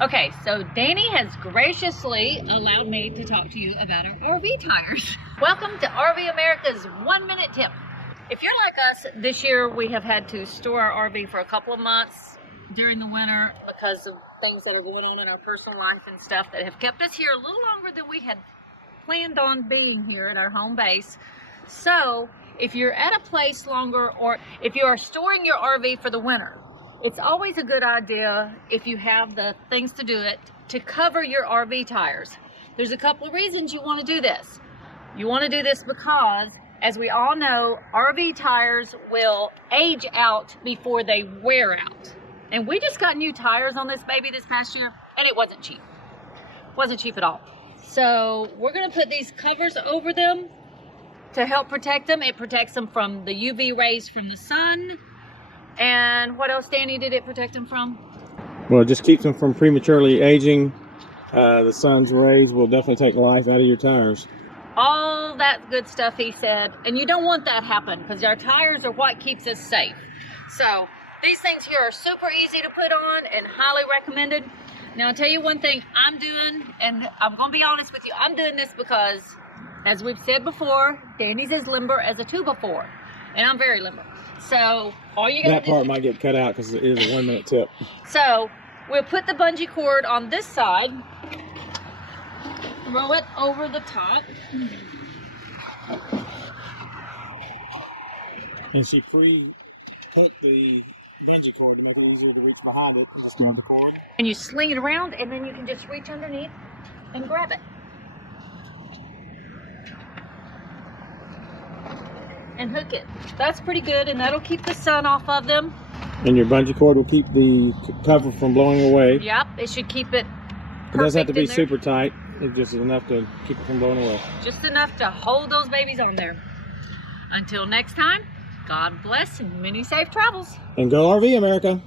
Okay, so Danny has graciously allowed me to talk to you about our RV tires. Welcome to RV America's 1 minute tip. If you're like us, this year we have had to store our RV for a couple of months during the winter because of things that are going on in our personal life and stuff that have kept us here a little longer than we had planned on being here at our home base. So if you're at a place longer, or if you are storing your RV for the winter, it's always a good idea, if you have the things to do it, to cover your RV tires. There's a couple of reasons you want to do this. You want to do this because, as we all know, RV tires will age out before they wear out. And we just got new tires on this baby this past year, and it wasn't cheap. It wasn't cheap at all. So we're going to put these covers over them to help protect them. It protects them from the UV rays from the sun. And what else, Danny, did it protect them from? Well, it just keeps them from prematurely aging. The sun's rays will definitely take life out of your tires. All that good stuff he said. And you don't want that happen, because our tires are what keeps us safe. So these things here are super easy to put on and highly recommended. Now, I'll tell you one thing I'm doing, and I'm going to be honest with you, I'm doing this because, as we've said before, Danny's as limber as a 2x4, and I'm very limber. So all you got that part might get cut out because it is a 1 minute tip. So we'll put the bungee cord on this side, throw it over the top, and she free cut the bungee cord because it's easier to reach behind it. Just grab the cord. And you sling it around, and then you can just reach underneath and grab it. And hook it. That's pretty good, and that'll keep the sun off of them. And your bungee cord will keep the cover from blowing away. Yep, it should keep it perfect. It doesn't have to be super tight. It's just enough to keep it from blowing away. Just enough to hold those babies on there. Until next time, God bless and many safe travels. And go RV America.